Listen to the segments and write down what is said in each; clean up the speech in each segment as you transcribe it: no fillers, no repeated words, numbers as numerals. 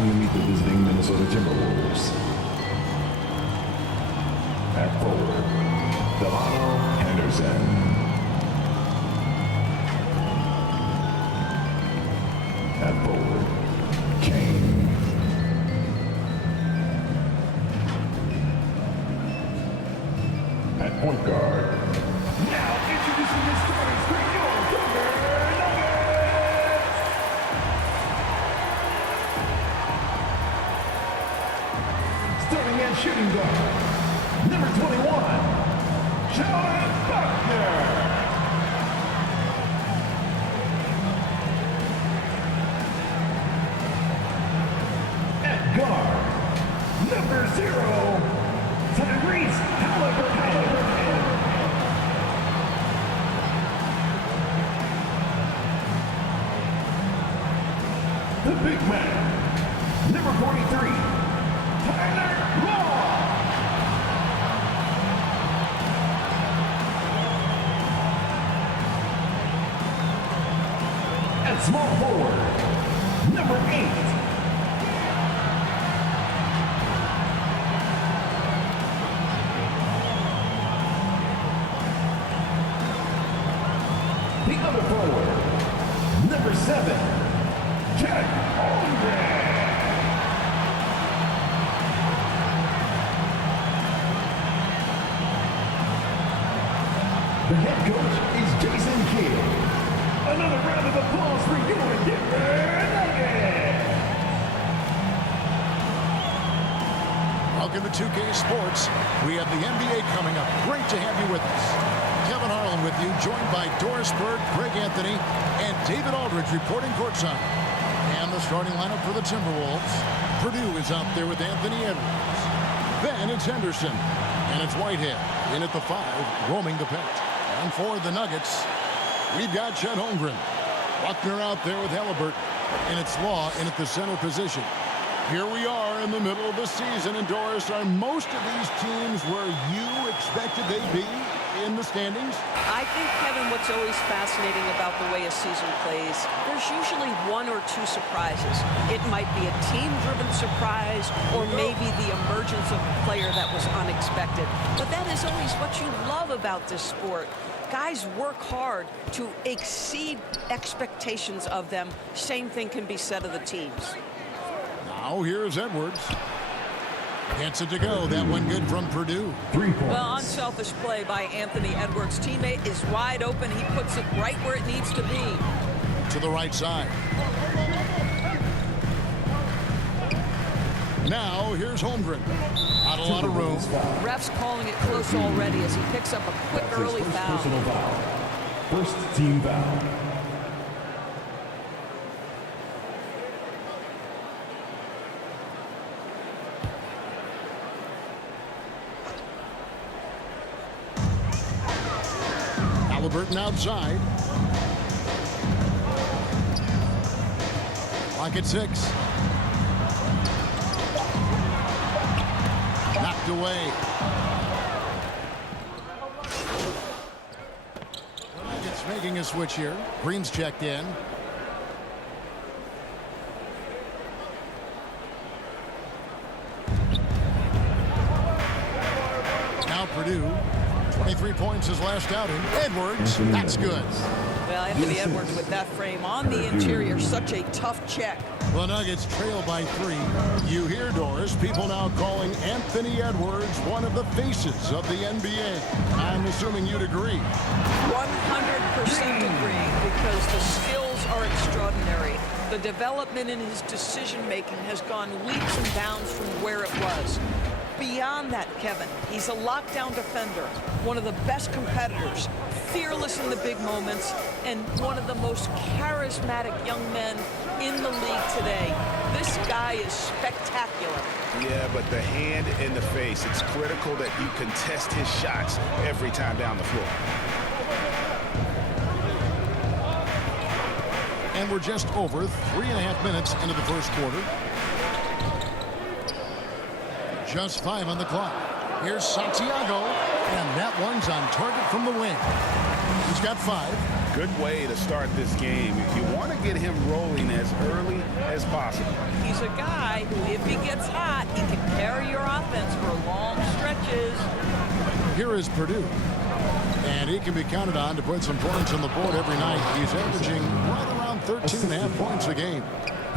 time to meet the visiting Minnesota Timberwolves. At forward, Delano Henderson. At forward, Kane. At point guard. Now introducing the starters for your Denver Nuggets. Starting at shooting guard, number 21, John Buckner. At guard, number 0, Tyrese Halliburton. The big man, number 43, Tyler Law. At small forward, number 8, the other forward, number 7, Chet Holmgren. The head coach is Jason Kidd. Another round of applause for your Denver Nuggets. Welcome to 2K Sports. We have the NBA coming up. Great to have you with us. Kevin Harlan with you, joined by Doris Burke, Greg Anthony, and David Aldridge reporting courtside. And the starting lineup for the Timberwolves. Purdue is out there with Anthony Edwards. Then it's Henderson. And it's Whitehead in at the 5, roaming the paint. And for the Nuggets, we've got Chet Holmgren. Buckner out there with Halliburton. And it's Law in at the center position. Here we are in the middle of the season. And Doris, are most of these teams where you expected they'd be in the standings? I think, Kevin, what's always fascinating about the way a season plays, there's usually 1 or 2 surprises. It might be a team-driven surprise or maybe the emergence of a player that was unexpected. But that is always what you love about this sport. Guys work hard to exceed expectations of them. Same thing can be said of the teams. Now here's Edwards. Gets it to go. That one good from Purdue. 3 points. Well, unselfish play by Anthony Edwards. Teammate is wide open. He puts it right where it needs to be. To the right side. Now here's Holmgren. Not a lot of room. Refs calling it close already as he picks up a quick That's his early first foul. personal foul. First team foul. Halliburton outside. Clock at 6. Knocked away. It's making a switch here. Green's checked in. Now Purdue. 23 points his last outing. Edwards, that's good. Well, Anthony Edwards with that frame on the interior, such a tough check. The Nuggets trail by 3. You hear, Doris, people now calling Anthony Edwards one of the faces of the NBA. I'm assuming you'd agree. 100% agree, because the skills are extraordinary. The development in his decision-making has gone leaps and bounds from where it was. Beyond that, Kevin, he's a lockdown defender, one of the best competitors, fearless in the big moments, and one of the most charismatic young men in the league today. This guy is spectacular. Yeah, but the hand in the face, it's critical that you contest his shots every time down the floor. And we're just over 3.5 minutes into the first quarter. Just 5 on the clock. Here's Santiago, and that one's on target from the wing. He's got 5. Good way to start this game. You want to get him rolling as early as possible. He's a guy who, if he gets hot, he can carry your offense for long stretches. Here is Purdue. And he can be counted on to put some points on the board every night. He's averaging right around 13.5 points a game.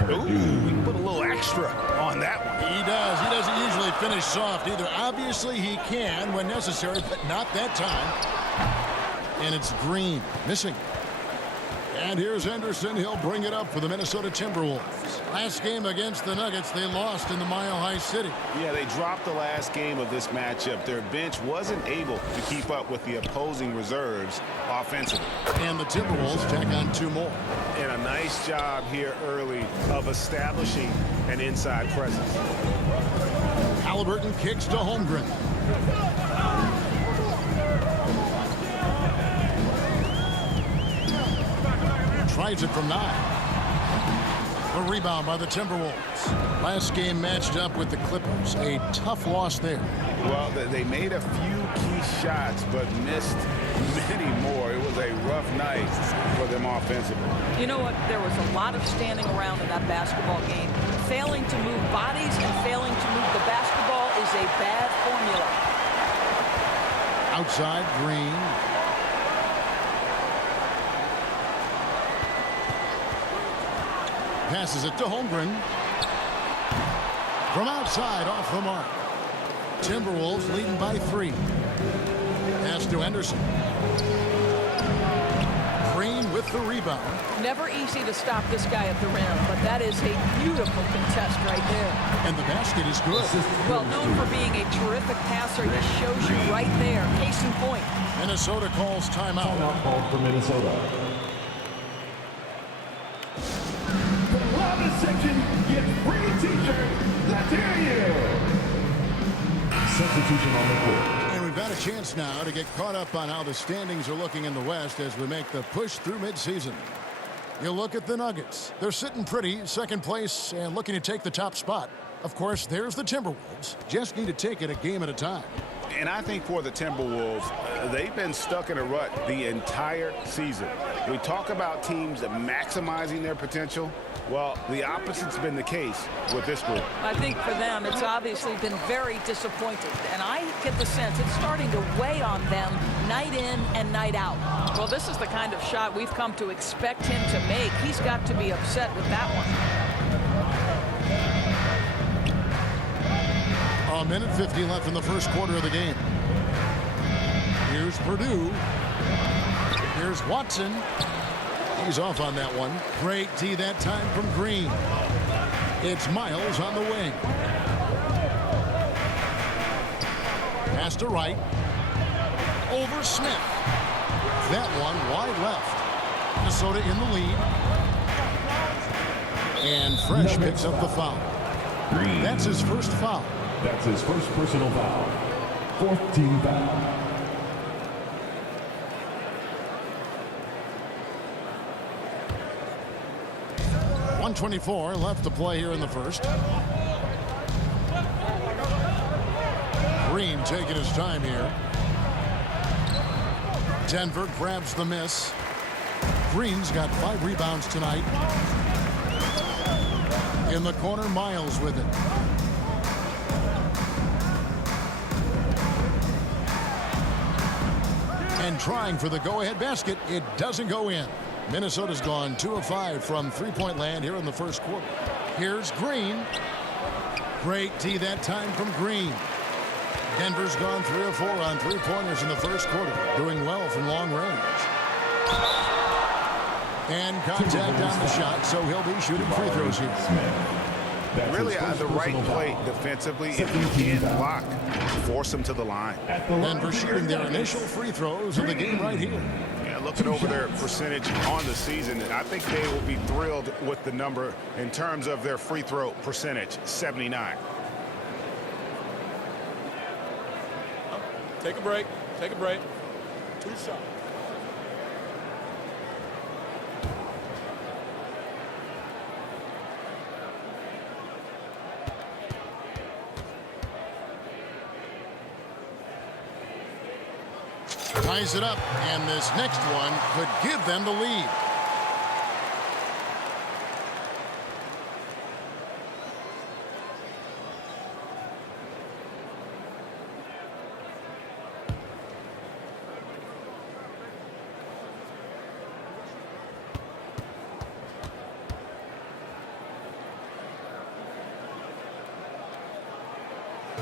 Ooh, he put a little extra on that one. He does. He doesn't usually finish soft either. Obviously, he can when necessary, but not that time. And it's Green missing. And here's Henderson. He'll bring it up for the Minnesota Timberwolves. Last game against the Nuggets, they lost in the Mile High City. Yeah, they dropped the last game of this matchup. Their bench wasn't able to keep up with the opposing reserves offensively. And the Timberwolves tack on 2 more. And a nice job here early of establishing an inside presence. Halliburton kicks to Holmgren. Tries it from 9. A rebound by the Timberwolves. Last game matched up with the Clippers. A tough loss there. Well, they made a few key shots, but missed many more. It was a rough night for them offensively. You know what? There was a lot of standing around in that basketball game. Failing to move bodies and failing to move the basketball is a bad formula. Outside, Green. Passes it to Holmgren. From outside, off the mark. Timberwolves leading by 3. Pass to Henderson. Green with the rebound. Never easy to stop this guy at the rim, but that is a beautiful contest right there. And the basket is good. Well, known for being a terrific passer, he shows you right there. Case in point. Minnesota calls timeout. Timeout called for Minnesota. The loudest section gets free t-shirt. Let's hear you. Substitution on the court. And we've got a chance now to get caught up on how the standings are looking in the West as we make the push through midseason. You look at the Nuggets. They're sitting pretty, second place, and looking to take the top spot. Of course, there's the Timberwolves. Just need to take it a game at a time. And I think for the Timberwolves, they've been stuck in a rut the entire season. We talk about teams that maximizing their potential. Well, the opposite's been the case with this group. I think for them, it's obviously been very disappointing. And I get the sense it's starting to weigh on them night in and night out. Well, this is the kind of shot we've come to expect him to make. He's got to be upset with that one. A minute 50 left in the first quarter of the game. Here's Purdue. Here's Watson. He's off on that one. Great D that time from Green. It's Miles on the wing. Pass to Wright. Over Smith. That one wide left. Minnesota in the lead. And Fresh picks up the foul. That's his first foul. That's his first personal foul. 4th team foul. .124 left to play here in the first. Green taking his time here. Denver grabs the miss. Green's got 5 rebounds tonight. In the corner, Miles with it. And trying for the go-ahead basket. It doesn't go in. Minnesota's gone 2 of 5 from three-point land here in the first quarter. Here's Green. Great D that time from Green. Denver's gone 3 of 4 on three-pointers in the first quarter. Doing well from long range. And contact on the shot, so he'll be shooting free throws here. Really at the right play defensively. If you can't block, force them to the line. Denver shooting their initial free throws of the game right here. Yeah, looking over their percentage on the season, I think they will be thrilled with the number in terms of their free throw percentage, 79. Take a break. Take a break. 2 shots. ties it up, and this next one could give them the lead.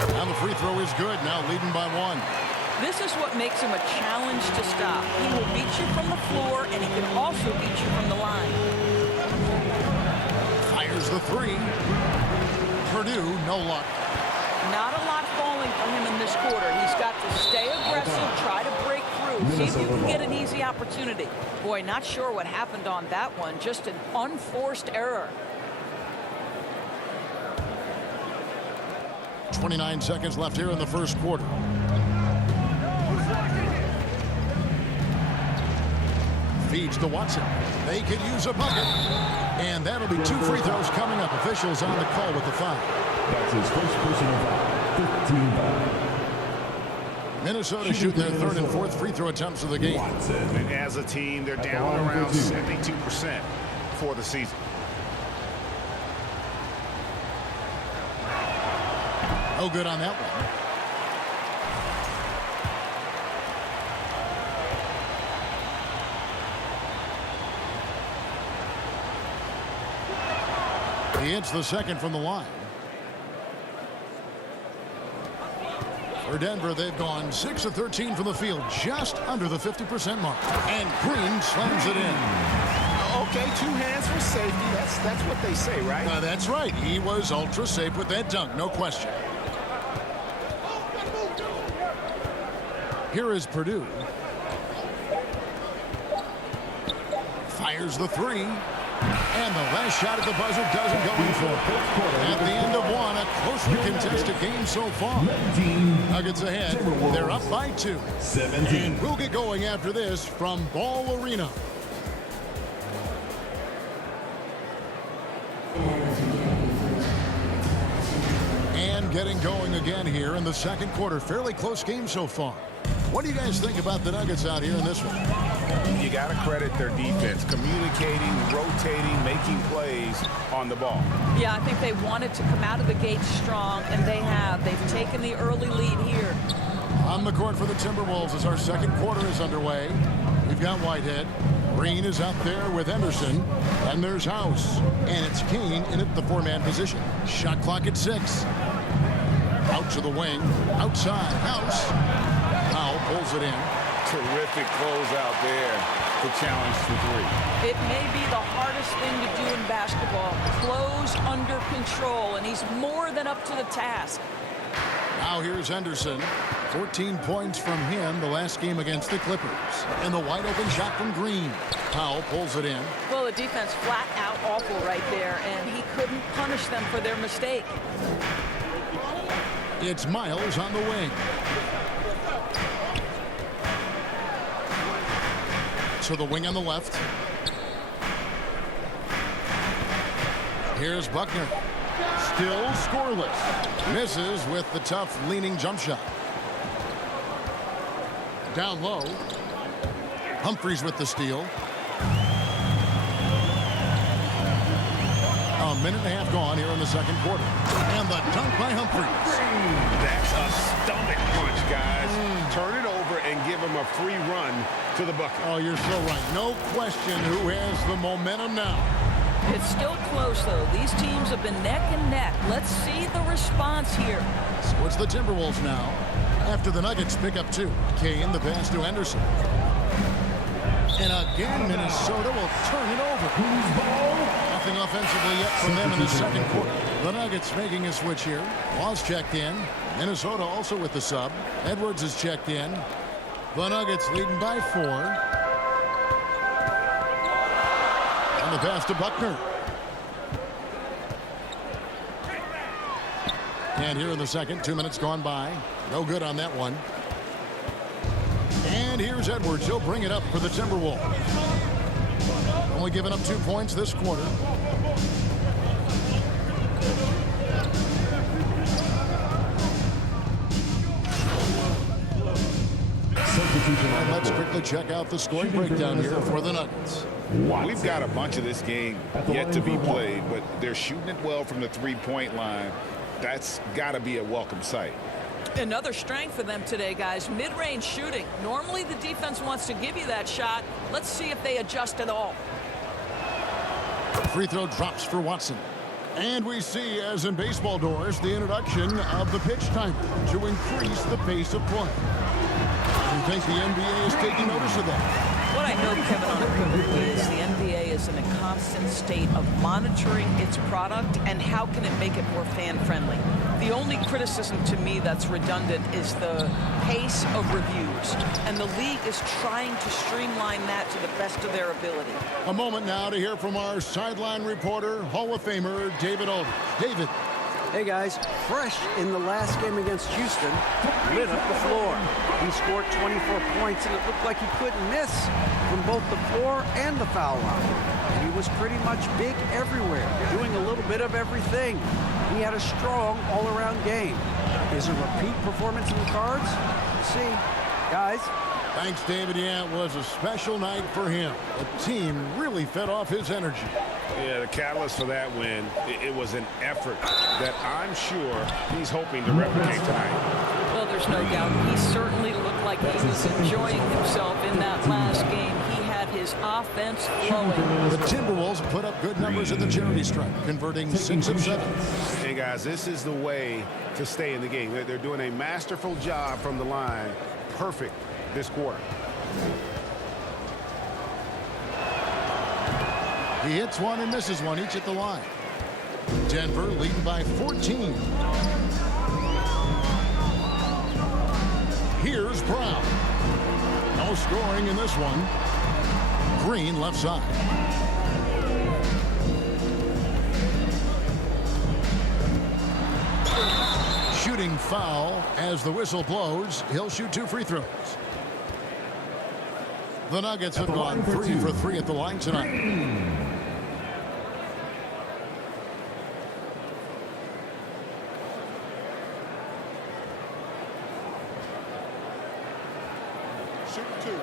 Now the free throw is good, now leading by 1. This is what makes him a challenge to stop. He will beat you from the floor, and he can also beat you from the line. Fires the 3. Purdue, no luck. Not a lot falling for him in this quarter. He's got to stay aggressive, try to break through, see if you can get an easy opportunity. Boy, not sure what happened on that one. Just an unforced error. 29 seconds left here in the first quarter. Feeds to Watson. They could use a bucket. And that'll be 2 free throws coming up. Officials on the call with the foul. That's his first personal foul. 15 foul. Minnesota shooting their 3rd and 4th free throw attempts of the game. And as a team, they're down around 72% for the season. No good on that one. He hits the second from the line. For Denver, they've gone 6 of 13 from the field, just under the 50% mark. And Green slams it in. Okay, 2 hands for safety. That's what they say, right? That's right. He was ultra safe with that dunk, no question. Here is Purdue. Fires the 3. And the last shot at the buzzer doesn't go in for. At the end of 1, a closely contested game so far. Nuggets ahead. They're up by 2. 17. And we'll get going after this from Ball Arena. And getting going again here in the second quarter. Fairly close game so far. What do you guys think about the Nuggets out here in this one? You got to credit their defense, communicating, rotating, making plays on the ball. Yeah, I think they wanted to come out of the gate strong, and they have. They've taken the early lead here. On the court for the Timberwolves as our second quarter is underway. We've got Whitehead. Green is out there with Emerson. And there's House. And it's Kane in at the 4-man position. Shot clock at 6. Out to the wing. Outside. House. Powell pulls it in. Terrific closeout there to challenge for 3. It may be the hardest thing to do in basketball. Close under control, and he's more than up to the task. Now here's Henderson. 14 points from him the last game against the Clippers. And the wide open shot from Green. Powell pulls it in. Well, the defense flat out awful right there, and he couldn't punish them for their mistake. It's Miles on the wing. To the wing on the left. Here's Buckner. Still scoreless. Misses with the tough leaning jump shot. Down low. Humphries with the steal. A minute and a half gone here in the second quarter. And the dunk by Humphries. That's a stomach punch, guys. Turn it over and give him a free run to the bucket. Oh, you're so right. No question who has the momentum now. It's still close, though. These teams have been neck and neck. Let's see the response here. So it's the Timberwolves now. After the Nuggets pick up 2. Kane, the pass to Henderson. And again, Minnesota will turn it over. Nothing offensively yet from them in the second quarter. The Nuggets making a switch here. Laws checked in. Minnesota also with the sub. Edwards is checked in. The Nuggets leading by 4. And the pass to Buckner. And here in the second, 2 minutes gone by. No good on that one. And here's Edwards. He'll bring it up for the Timberwolves. Only giving up 2 points this quarter. And let's quickly check out the scoring breakdown here for the Nuggets. We've got a bunch of this game yet to be played, but they're shooting it well from the three-point line. That's got to be a welcome sight. Another strength for them today, guys. Mid-range shooting. Normally the defense wants to give you that shot. Let's see if they adjust at all. Free throw drops for Watson. And we see, as in baseball doors, the introduction of the pitch timer to increase the pace of play. You think the NBA is taking notice of that? What I know, Kevin, unequivocally is the NBA is in a constant state of monitoring its product and how can it make it more fan-friendly. The only criticism to me that's redundant is the pace of reviews, and the league is trying to streamline that to the best of their ability. A moment now to hear from our sideline reporter, Hall of Famer David Aldridge. David. Hey guys, fresh in the last game against Houston, lit up the floor. He scored 24 points and it looked like he couldn't miss from both the floor and the foul line. And he was pretty much big everywhere, doing a little bit of everything. He had a strong all-around game. Is a repeat performance in the cards? We'll see. Guys. Thanks, David. Yeah, it was a special night for him. The team really fed off his energy. Yeah, the catalyst for that win, it was an effort that I'm sure he's hoping to replicate tonight. Well, there's no doubt. He certainly looked like he was enjoying himself in that last game. He had his offense flowing. The Timberwolves put up good numbers at the charity stripe, converting 6 of 7. Hey, guys, this is the way to stay in the game. They're doing a masterful job from the line. Perfect this quarter. He hits one and misses one, each at the line. Denver leading by 14. Here's Brown. No scoring in this one. Green left side. Shooting foul as the whistle blows. He'll shoot 2 free throws. The Nuggets have gone 3 for 3 at the line tonight. Shoot 2.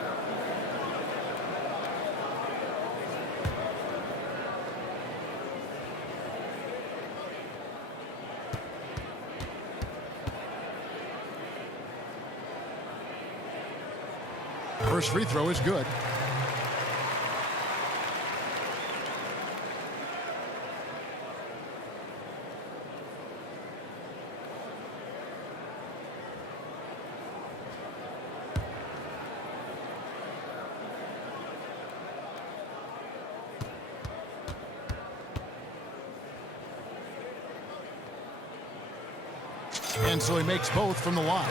First free throw is good. And so he makes both from the line.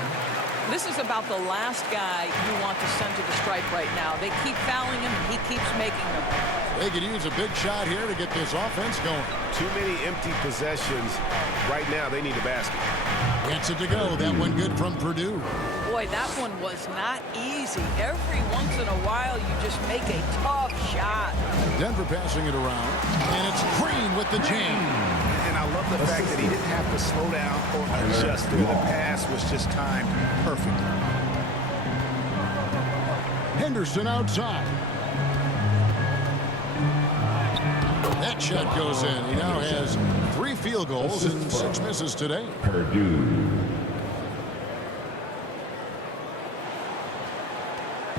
This is about the last guy you want to send to the stripe right now. They keep fouling him. He keeps making them. They could use a big shot here to get this offense going. Too many empty possessions. Right now, they need a basket. Gets it to go. That one good from Purdue. Boy, that one was not easy. Every once in a while, you just make a tough shot. Denver passing it around. And it's Green with the jam. And I love the fact that he didn't have to slow down or adjust there. The pass was just timed perfect. Henderson outside. That shot goes in. He now has 3 field goals and 6 misses today. Purdue.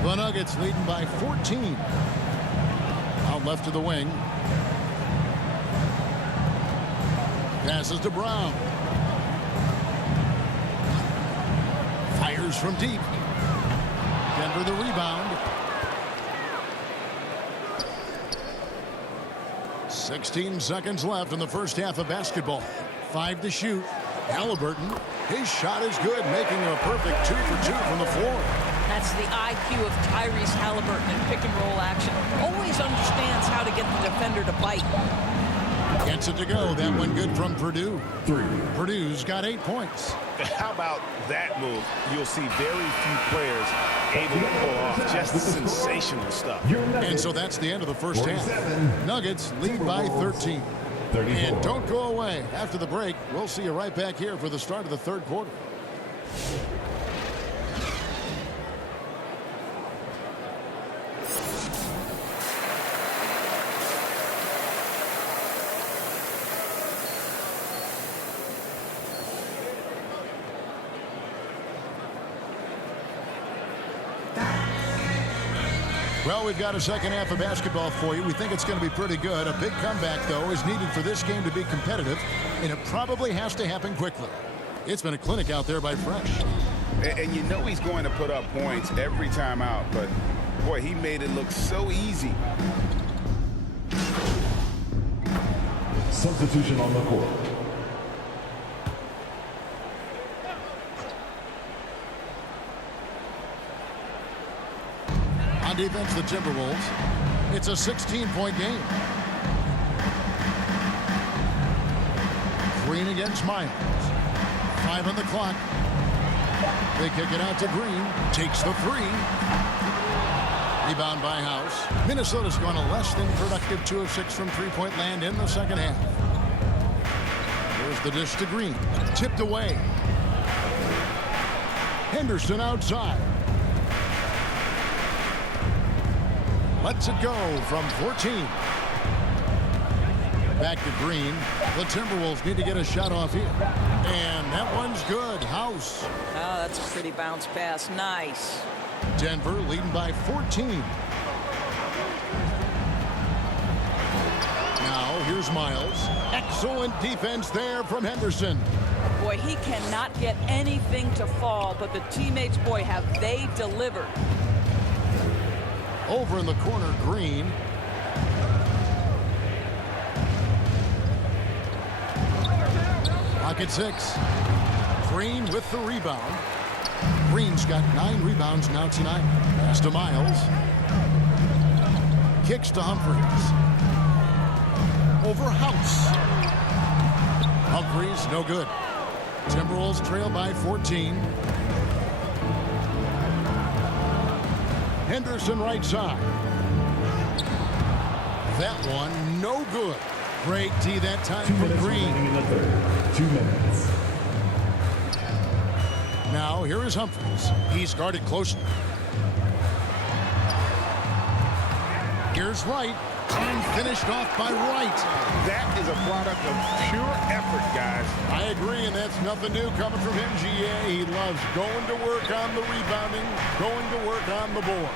The Nuggets leading by 14. Out left to the wing. Passes to Brown. Fires from deep. Denver the rebound. 16 seconds left in the first half of basketball. 5 to shoot. Halliburton, his shot is good, making a perfect 2 for 2 from the floor. That's the IQ of Tyrese Halliburton in pick and roll action. Always understands how to get the defender to bite. Gets it to go. That one good from Purdue. 3. Purdue's got 8 points. How about that move? You'll see very few players able to pull off just sensational stuff. And so that's the end of the first half. Nuggets lead by 13. 34. And don't go away. After the break, we'll see you right back here for the start of the third quarter. Well, we've got a second half of basketball for you. We think it's going to be pretty good. A big comeback, though, is needed for this game to be competitive, and it probably has to happen quickly. It's been a clinic out there by Fresh. And you know he's going to put up points every time out, but, boy, he made it look so easy. Substitution on the court. On defense, the Timberwolves. It's a 16-point game. Green against Miles. 5 on the clock. They kick it out to Green. Takes the 3. Rebound by House. Minnesota's gone a less than productive 2 of 6 from three-point land in the second half. Here's the dish to Green. Tipped away. Henderson outside. Lets it go from 14. Back to Green. The Timberwolves need to get a shot off here. And that one's good. House. Oh, that's a pretty bounce pass. Nice. Denver leading by 14. Now here's Miles. Excellent defense there from Henderson. Boy, he cannot get anything to fall, but the teammates, boy, have they delivered. Over in the corner, Green. Lock at 6. Green with the rebound. Green's got 9 rebounds now tonight. Pass to Miles. Kicks to Humphries. Over House. Humphries, no good. Timberwolves trail by 14. Henderson right side. That one, no good. Great D that time 2 from minutes Green. remaining in the third. 2 minutes. Now, here is Humphries. He's guarded closely. Here's Wright. And finished off by Wright. That is a product of pure effort, guys. I agree, and that's nothing new coming from him, GA. He loves going to work on the rebounding, going to work on the board.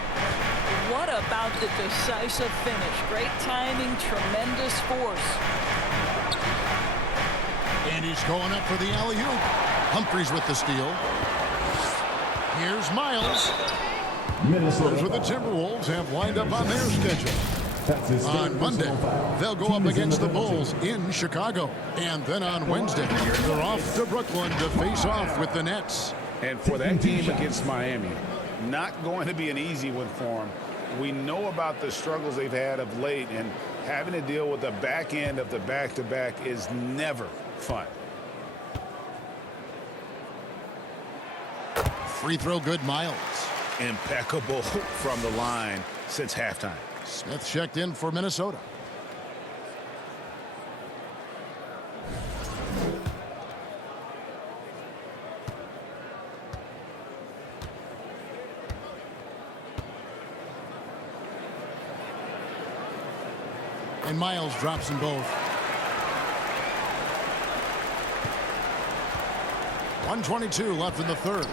What about the decisive finish? Great timing, tremendous force. And he's going up for the alley-oop. Humphries with the steal. Here's Miles. Minnesota. Those are the Timberwolves have lined up on their schedule. That's his third On Monday, personal foul. they'll go Team up is in against the penalty. Bulls in Chicago. And then on Wednesday, they're off to Brooklyn to face off with the Nets. And for that team against Miami, not going to be an easy one for them. We know about the struggles they've had of late, and having to deal with the back end of the back-to-back is never fun. Free throw good, Miles. Impeccable from the line since halftime. Smith checked in for Minnesota. And Miles drops them both. 1:22 left in the third.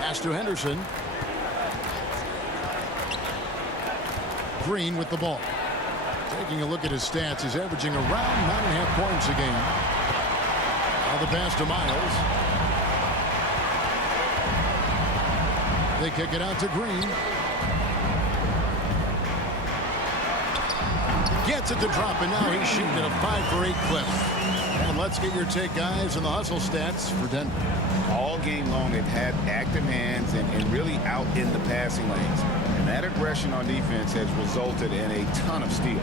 Pass to Henderson. Green with the ball. Taking a look at his stats, he's averaging around 9.5 points a game. Now the pass to Miles. They kick it out to Green. Gets it to drop, and now he's shooting at a 5-for-8 clip. And let's get your take, guys, on the hustle stats for Denver. All game long, they've had active hands and really out in the passing lanes. And that aggression on defense has resulted in a ton of steals.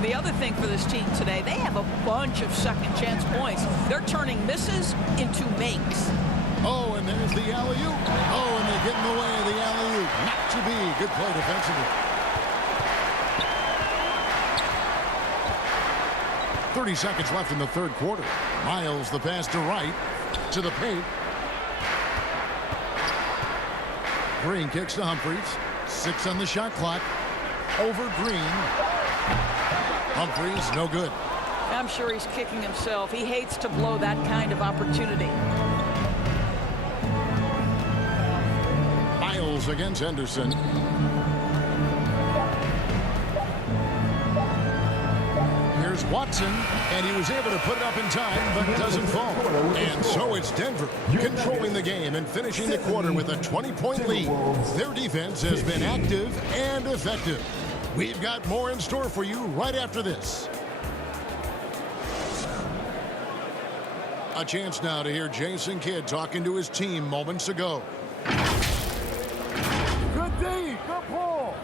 The other thing for this team today, they have a bunch of second chance points. They're turning misses into makes. Oh, and there's the alley-oop. Oh, and they get in the way of the alley-oop. Not to be. Good play defensively. 30 seconds left in the third quarter. Miles the pass to Wright. To the paint. Green kicks to Humphries. 6 on the shot clock. Over Green. Humphries, no good. I'm sure he's kicking himself. He hates to blow that kind of opportunity. Miles Fouls against Henderson. Here's Watson, and he was able to put it up in time, but doesn't fall. And so it's Denver controlling the game and finishing the quarter with a 20-point lead. Their defense has been active and effective. We've got more in store for you right after this. A chance now to hear Jason Kidd talking to his team moments ago. Good D, good pull.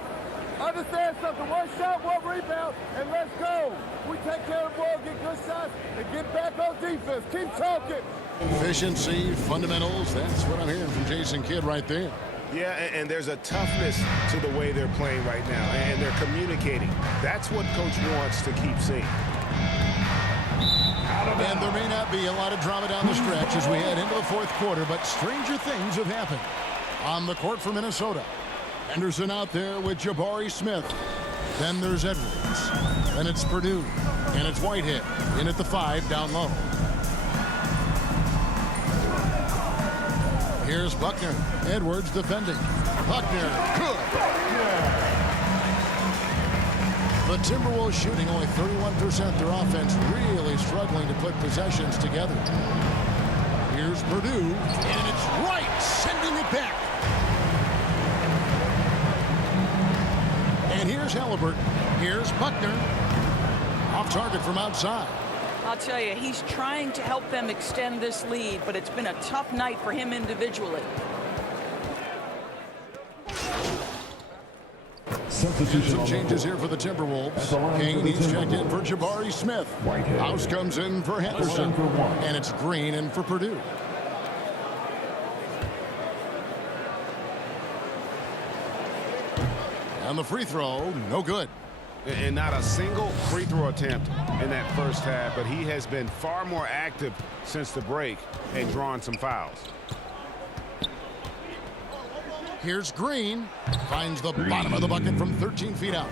Understand something, one shot, one rebound, and let's go. We take care of the ball, get good shots, and get back on defense. Keep talking. Efficiency, fundamentals, that's what I'm hearing from Jason Kidd right there. Yeah, and there's a toughness to the way they're playing right now, and they're communicating. That's what Coach wants to keep seeing. And there may not be a lot of drama down the stretch as we head into the fourth quarter, but stranger things have happened. On the court for Minnesota, Henderson out there with Jabari Smith. Then there's Edwards. Then it's Purdue. And it's Whitehead in at the 5 down low. Here's Buckner. Edwards defending. Buckner, good. The Timberwolves shooting only 31%. Their offense really struggling to put possessions together. Here's Purdue, and it's right, sending it back. And here's Halliburton. Here's Buckner. Off target from outside. I'll tell you, he's trying to help them extend this lead, but it's been a tough night for him individually. Some changes here for the Timberwolves. Kane, he's checked in for Jabari Smith. House comes in for Henderson. And it's Green in for Purdue. And the free throw, no good. And not a single free throw attempt in that first half, but he has been far more active since the break and drawn some fouls. Here's Green. Finds the bottom of the bucket from 13 feet out.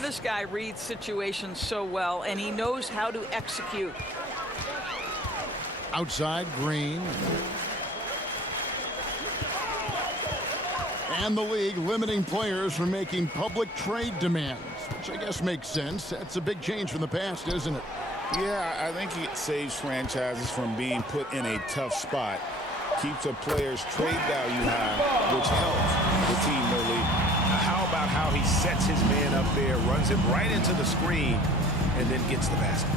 This guy reads situations so well, and he knows how to execute. Outside, Green. And the league limiting players from making public trade demands, which I guess makes sense. That's a big change from the past, isn't it? Yeah, I think it saves franchises from being put in a tough spot. Keeps a player's trade value high, which helps the team more lead. How about how he sets his man up there, runs it right into the screen, and then gets the basket?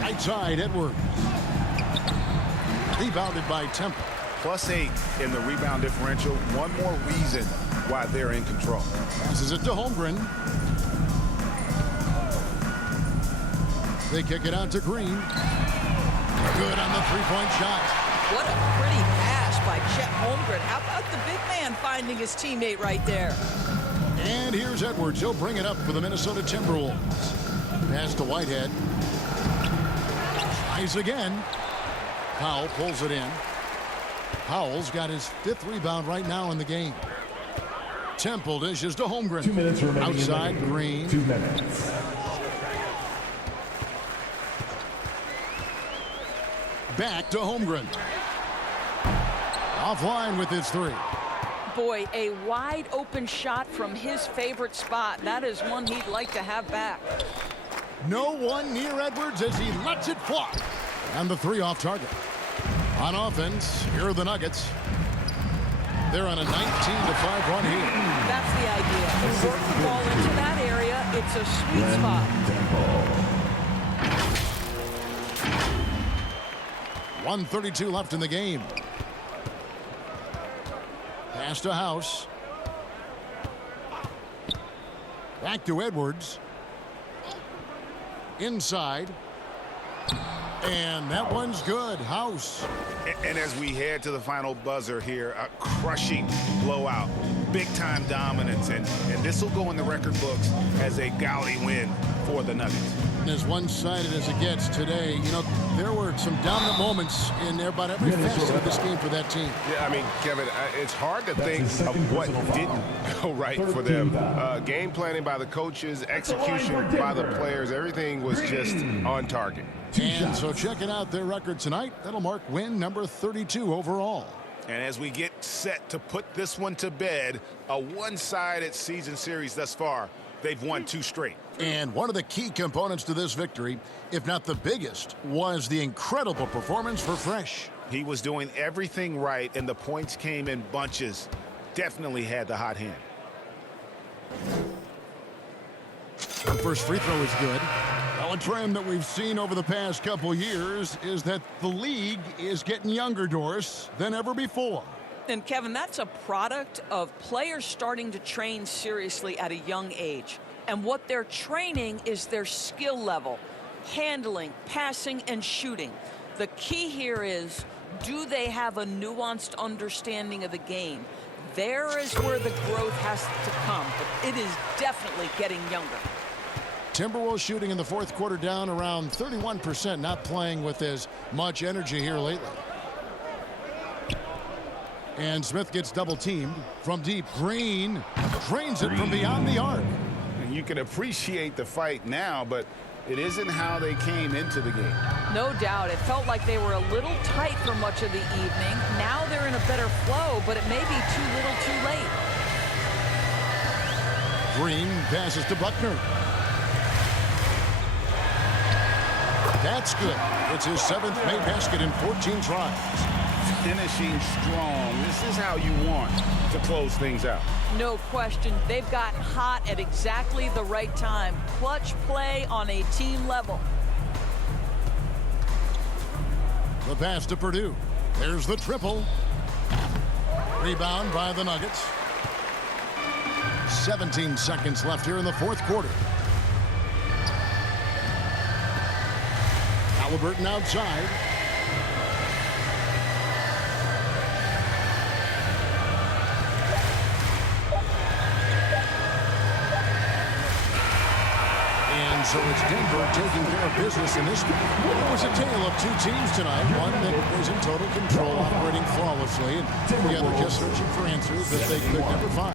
Right side, Edwards. Rebounded by Temple. +8 in the rebound differential. One more reason why they're in control. Passes it to Holmgren. They kick it out to Green. Good on the three-point shot. What a pretty pass by Chet Holmgren. How about the big man finding his teammate right there? And here's Edwards. He'll bring it up for the Minnesota Timberwolves. Pass to Whitehead. Tries again. Powell pulls it in. Powell's got his 5th rebound right now in the game. Temple dishes to Holmgren. 2 minutes remaining. Outside, Green. 2 minutes. Back to Holmgren. Offline with his 3. Boy, a wide open shot from his favorite spot. That is one he'd like to have back. No one near Edwards as he lets it fly. And the 3 off target. On offense, here are the Nuggets. They're on a 19-5 run here. That's the idea. You work the ball into that area. It's a sweet spot. 1:32 left in the game. Pass to House. Back to Edwards. Inside. And that one's good. House. And as we head to the final buzzer here, a crushing blowout big-time dominance, and this will go in the record books as a gaudy win for the Nuggets. As one-sided as it gets today, you know, there were some dominant moments in about every facet of this game for that team. Yeah, I mean, Kevin, it's hard to think of what didn't go right for them. Game planning by the coaches, execution by the players, everything was just on target. And so checking out their record tonight, that'll mark win number 32 overall. And as we get set to put this one to bed, a one-sided season series thus far, they've won 2 straight. And one of the key components to this victory, if not the biggest, was the incredible performance for Fresh. He was doing everything right, and the points came in bunches. Definitely had the hot hand. The first free throw is good. Well, a trend that we've seen over the past couple years is that the league is getting younger, Doris, than ever before. And Kevin, that's a product of players starting to train seriously at a young age. And what they're training is their skill level, handling, passing, and shooting. The key here is, do they have a nuanced understanding of the game? There is where the growth has to come, but it is definitely getting younger. Timberwolves shooting in the fourth quarter down around 31%, not playing with as much energy here lately. And Smith gets double teamed from deep. Green drains it from beyond the arc. And you can appreciate the fight now, but it isn't how they came into the game. No doubt. It felt like they were a little tight for much of the evening. Now they're in a better flow, but it may be too little too late. Green passes to Buckner. That's good. It's his 7th made basket in 14 tries. Finishing strong. This is how you want to close things out. No question. They've gotten hot at exactly the right time. Clutch play on a team level. The pass to Purdue. There's the triple. Rebound by the Nuggets. 17 seconds left here in the fourth quarter. Halliburton outside. And so it's Denver taking care of business in this game. It was a tale of 2 teams tonight. One that was in total control, operating flawlessly, and the other just searching for answers that they could never find.